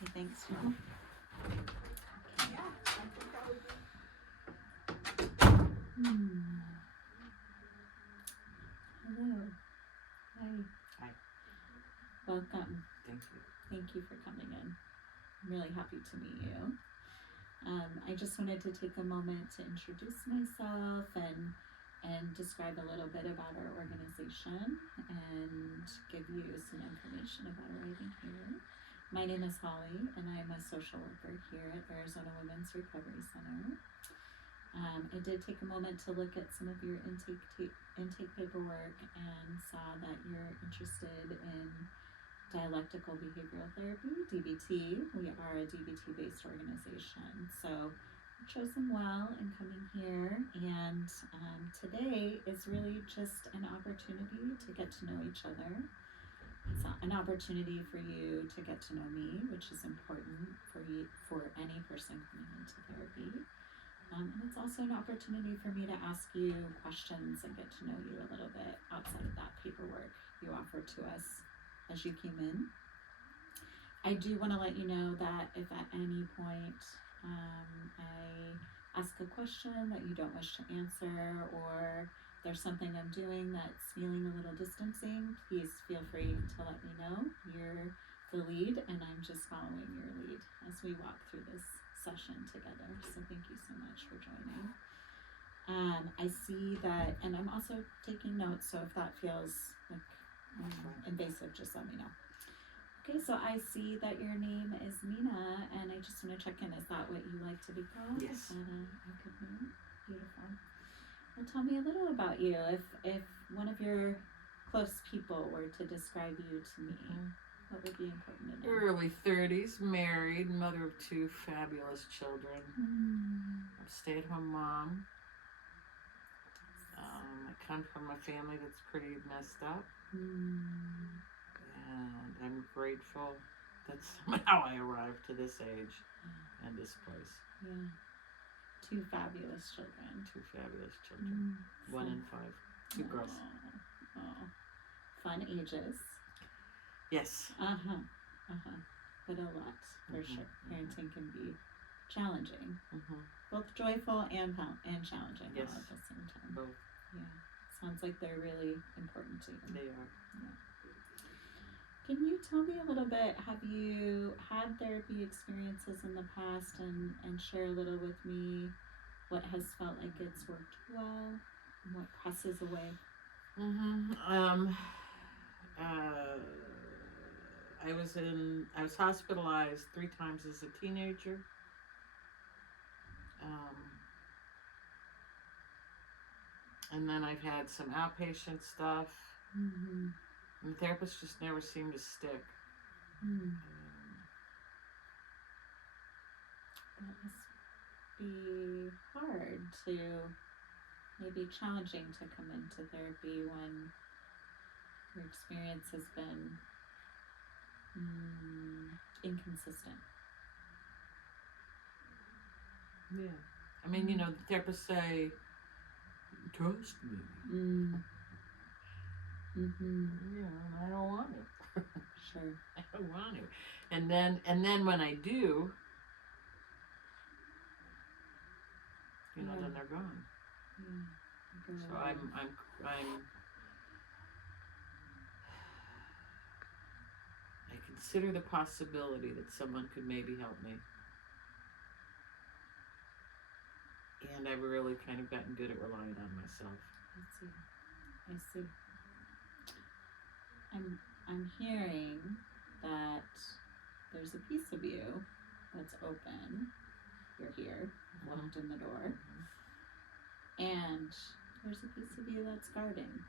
Okay, thanks, Jill. Hello. Hi. Hi. Welcome. Thank you. Thank you for coming in. I'm really happy to meet you. I just wanted to take a moment to introduce myself and describe a little bit about our organization and give you some information about arriving here. My name is Holly, and I'm a social worker here at Arizona Women's Recovery Center. I did take a moment to look at some of your intake paperwork and saw that you're interested in dialectical behavioral therapy, DBT. We are a DBT-based organization, so I chose them well in coming here, and today is really just an opportunity to get to know each other. It's an opportunity for you to get to know me, which is important for any person coming into therapy. And it's also an opportunity for me to ask you questions and get to know you a little bit outside of that paperwork you offered to us as you came in. I do want to let you know that if at any point I ask a question that you don't wish to answer, or there's something I'm doing that's feeling a little distancing, please feel free to let me know. You're the lead, and I'm just following your lead as we walk through this session together. So thank you so much for joining. I see that, and I'm also taking notes, so if that feels like invasive, just let me know. Okay, so I see that your name is Mina, and I just want to check in. Is that what you like to be called? Yes. Is that a good name? Beautiful. Well, tell me a little about you. If one of your close people were to describe you to me, what would be important to know? Early 30s, married, mother of 2 fabulous children. I'm a stay-at-home mom. I come from a family that's pretty messed up. And I'm grateful that somehow I arrived to this age and this place. Yeah. 2 fabulous children. 2 fabulous children. 1 and 5. 2 girls. Oh. Fun ages. Yes. But a lot, for sure. Parenting can be challenging. Both joyful and challenging all at the same time. Both. Yeah. Sounds like they're really important to you. They are. Yeah. Can you tell me a little bit, have you had therapy experiences in the past, and share a little with me what has felt like it's worked well and what presses away? I was hospitalized 3 times as a teenager. And then I've had some outpatient stuff. And the therapist just never seemed to stick. That must be hard to, maybe challenging to come into therapy when your experience has been inconsistent. Yeah. I mean, the therapists say, trust me. Yeah, I don't want to. Sure. I don't want to. And then when I do, then they're gone. So I'm I consider the possibility that someone could maybe help me. And I've really kind of gotten good at relying on myself. I see. I'm hearing that there's a piece of you that's open. You're here, walked in the door. And there's a piece of you that's guarding.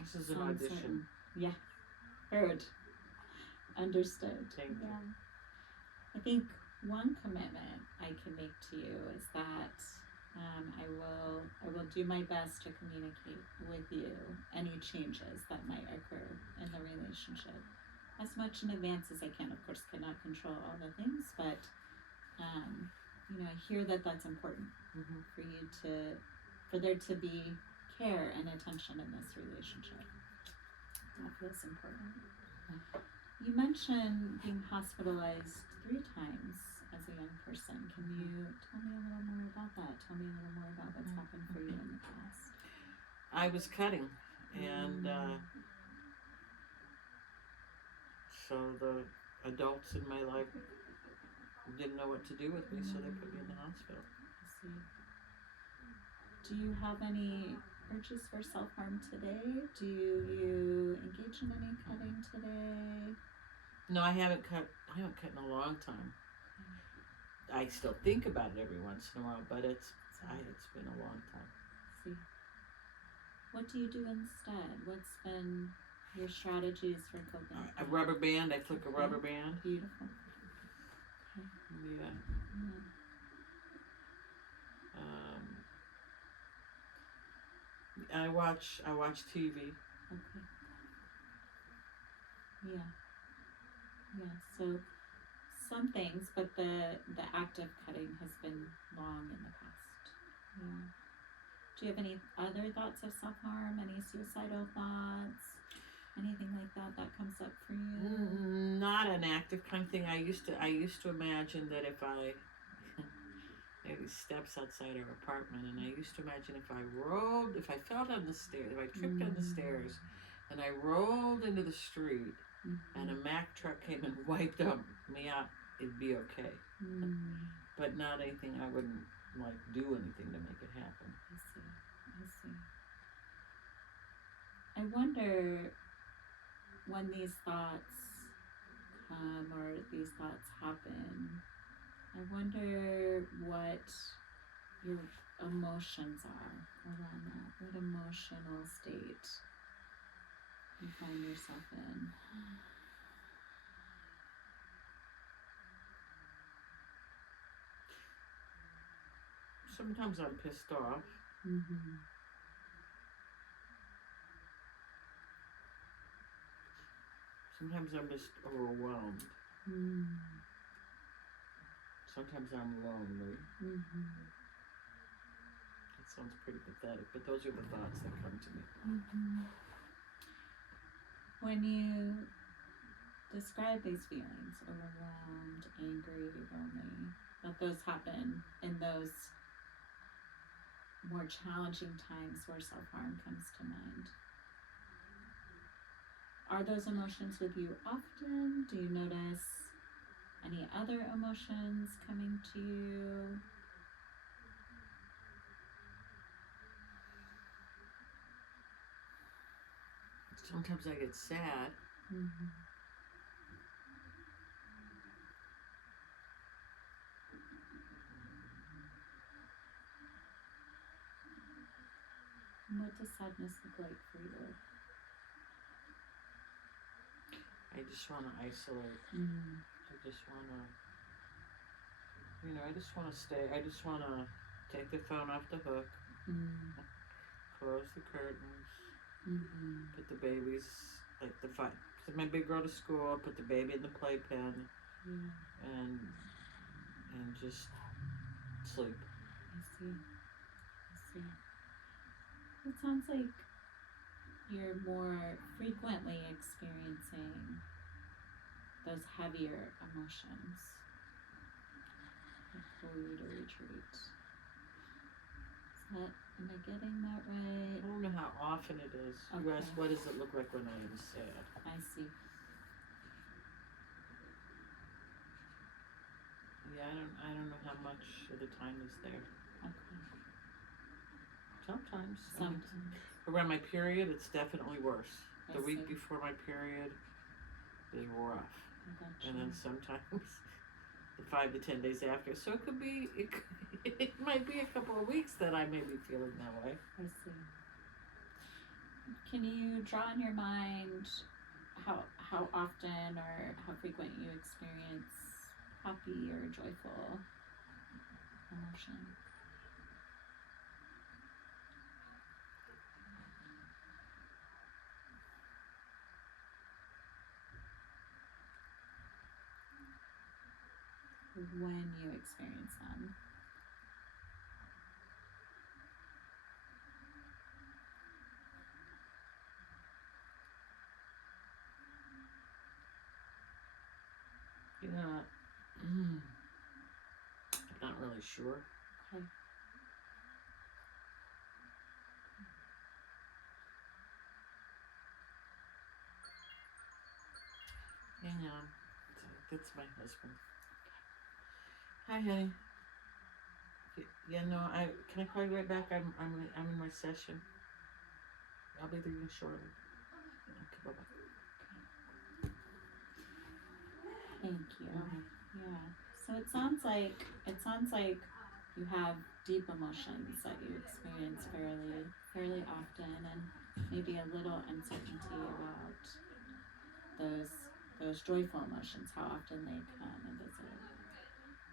This is an audition. Certain. Yeah. Heard. Understood. Thank you. I think one commitment I can make to you is that I will do my best to communicate with you any changes that might occur in the relationship as much in advance as I can. Of course, cannot control all the things, but I hear that that's important for there to be care and attention in this relationship. That feels important. You mentioned being hospitalized 3 times as a young person. Can you tell me a little more about that? Tell me a little more about what's happened for you in the past. I was cutting, and so the adults in my life didn't know what to do with me, so they put me in the hospital. I see. Do you have any urges for self-harm today? Do you engage in any cutting today? No, I haven't cut in a long time. I still think about it every once in a while, but it's been a long time. See. What do you do instead? What's been your strategies for coping? A rubber band. I flick a rubber band. Beautiful. Okay. Yeah. Yeah. I watch TV. Okay. Yeah. Yeah. So some things, but the act of cutting has been long in the past. Yeah. Do you have any other thoughts of self-harm? Any suicidal thoughts? Anything like that comes up for you? Not an active kind of thing. I used to imagine that if I maybe steps outside our apartment, and I used to imagine if I fell down the stairs, if I tripped down the stairs, and I rolled into the street, and a Mack truck came and wiped me out, it'd be okay. But not anything. I wouldn't do anything to make it happen. I see. I wonder when these thoughts come or these thoughts happen, I wonder what your emotions are around that. What emotional state you find yourself in. Sometimes I'm pissed off. Sometimes I'm just overwhelmed. Sometimes I'm lonely. That sounds pretty pathetic, but those are the thoughts that come to me. When you describe these feelings, overwhelmed, angry, lonely, that those happen in those more challenging times where self-harm comes to mind. Are those emotions with you often? Do you notice any other emotions coming to you? Sometimes I get sad. What does sadness look like for you? I just want to isolate. I just want to, I just want to stay. I just want to take the phone off the hook, close the curtains, put the babies, put my big girl to school, put the baby in the playpen, and just sleep. I see. It sounds like you're more frequently experiencing those heavier emotions that pull you to retreat. Am I getting that right? I don't know how often it is. You ask, what does it look like when I am sad? I see. Yeah, I don't know how much of the time is there. Okay. Sometimes. Sometimes. Around my period, it's definitely worse. The week see. before my period is rough. Gotcha. And then sometimes the 5 to 10 days after. So it might be a couple of weeks that I may be feeling that way. I see. Can you draw in your mind how often or how frequent you experience happy or joyful emotion? When you experience them. Yeah, I'm not really sure. Okay. Hang on. That's my husband. Hi, honey. Yeah, no, can I call you right back? I'm in my session. I'll be leaving shortly. Okay, bye-bye. Thank you. Yeah. So it sounds like you have deep emotions that you experience fairly often, and maybe a little uncertainty about those joyful emotions, how often they come and visit.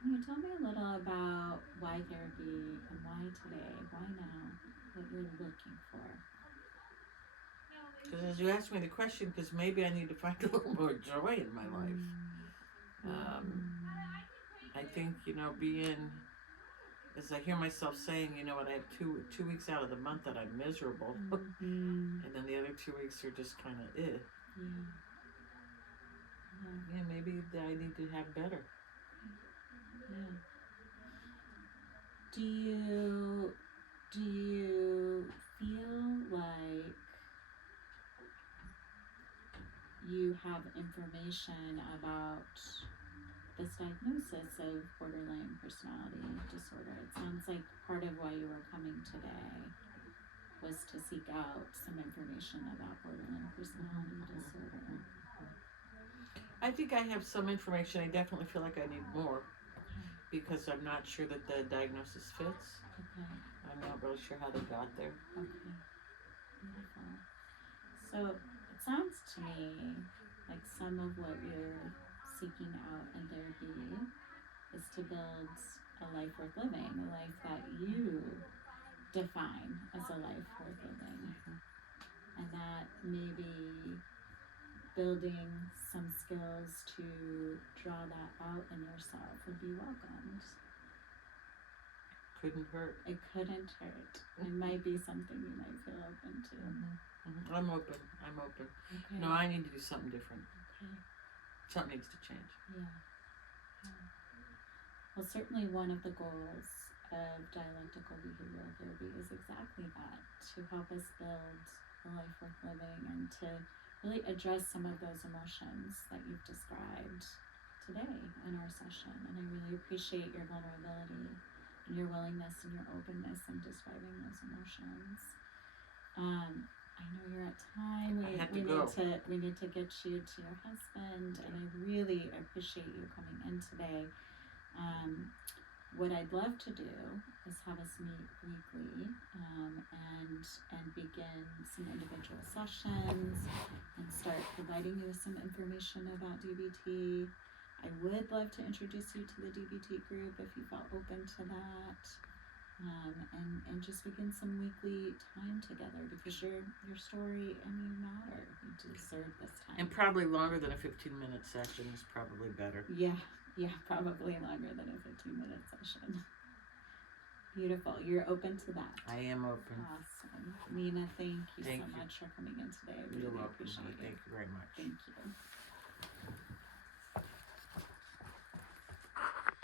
Can you tell me a little about why therapy and why today, why now, what you're looking for? Because as you asked me the question, because maybe I need to find a little more joy in my life. I think, being, as I hear myself saying, what I have two weeks out of the month that I'm miserable, and then the other 2 weeks are just kind of Yeah, maybe I need to have better. Yeah. Do you feel like you have information about this diagnosis of borderline personality disorder? It sounds like part of why you were coming today was to seek out some information about borderline personality disorder. I think I have some information. I definitely feel like I need more because I'm not sure that the diagnosis fits. Okay. I'm not really sure how they got there. Okay. Beautiful. So it sounds to me like some of what you're seeking out in therapy is to build a life worth living, a life that you define as a life worth living. And that maybe building some skills to draw that out in yourself would be welcomed. Couldn't hurt. It couldn't hurt. It might be something you might feel open to. I'm open. Okay. No, I need to do something different. Okay. Something needs to change. Yeah. Well, certainly one of the goals of dialectical behavioral therapy is exactly that, to help us build a life worth living and to really address some of those emotions that you've described today in our session. And I really appreciate your vulnerability and your willingness and your openness in describing those emotions. I know you're at time. We need to get you to your husband, and I really appreciate you coming in today. What I'd love to do is have us meet weekly and begin some individual sessions and start providing you with some information about DBT. I would love to introduce you to the DBT group if you felt open to that, and just begin some weekly time together, because your story and you matter. You deserve this time. And probably longer than a 15-minute session is probably better. Yeah, probably longer than a 15-minute session. Beautiful. You're open to that. I am open. Awesome. Nina, thank you so you. much for coming in today. I really You're welcome. appreciate it. Thank you very much. Thank you.